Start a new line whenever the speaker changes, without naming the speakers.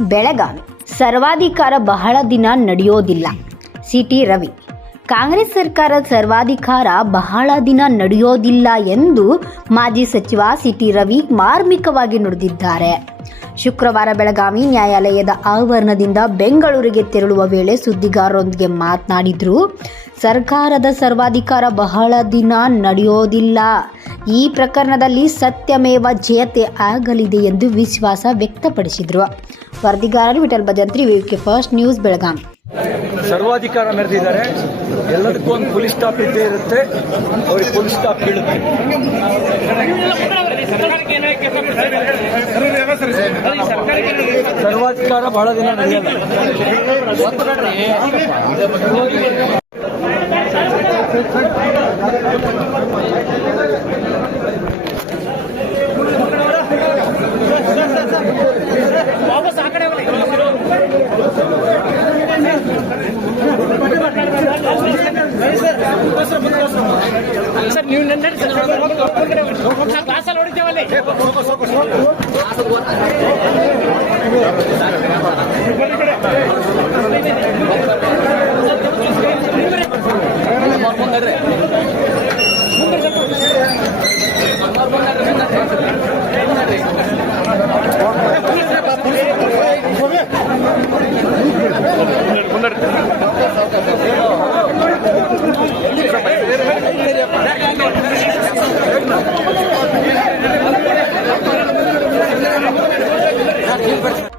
ಬೆಳಗಾವಿ. ಸರ್ವಾಧಿಕಾರ ಬಹಳ ದಿನ ನಡೆಯೋದಿಲ್ಲ. ಸಿಟಿ ರವಿ. ಕಾಂಗ್ರೆಸ್ ಸರ್ಕಾರ ಸರ್ವಾಧಿಕಾರ ಬಹಳ ದಿನ ನಡೆಯೋದಿಲ್ಲ ಎಂದು ಮಾಜಿ ಸಚಿವ ಸಿಟಿ ರವಿ ಮಾರ್ಮಿಕವಾಗಿ ನುಡಿದಿದ್ದಾರೆ. ಶುಕ್ರವಾರ ಬೆಳಗಾವಿ ನ್ಯಾಯಾಲಯದ ಆವರಣದಿಂದ ಬೆಂಗಳೂರಿಗೆ ತೆರಳುವ ವೇಳೆ ಸುದ್ದಿಗಾರರೊಂದಿಗೆ ಮಾತನಾಡಿದ್ರು, ಸರ್ಕಾರದ ಸರ್ವಾಧಿಕಾರ ಬಹಳ ದಿನ ನಡೆಯೋದಿಲ್ಲ. ಈ ಪ್ರಕರಣದಲ್ಲಿ ಸತ್ಯಮೇವ ಜಯತೆ ಆಗಲಿದೆ ಎಂದು ವಿಶ್ವಾಸ ವ್ಯಕ್ತಪಡಿಸಿದರು. ವರದಿಗಾರರು Vittal Bhajantri V K first news, Belgaum.
ಸರ್ವಾಧಿಕಾರ ಮೆರೆದಿದ್ದಾರೆ. ಎಲ್ಲದಕ್ಕೂ ಒಂದು ಪೊಲೀಸ್ ಸ್ಟಾಪ್ ಇದ್ದೇ ಇರುತ್ತೆ. ಅವ್ರಿಗೆ ಪೊಲೀಸ್ ಸ್ಟಾಪ್ ಬೀಳುತ್ತೆ ಸರ್ವಾಧಿಕಾರ ಬಹಳ ದಿನ ನಡೆಯಲ್ಲ.
ಸರ್ ನೀವು ನನ್ನ ಸರ್ ಕ್ಲಾಸಲ್ಲಿ ಹೊಡಿತೇವಲ್ಲಿ ಬಂದ್ರೆ ಬರ್ತಾರೆ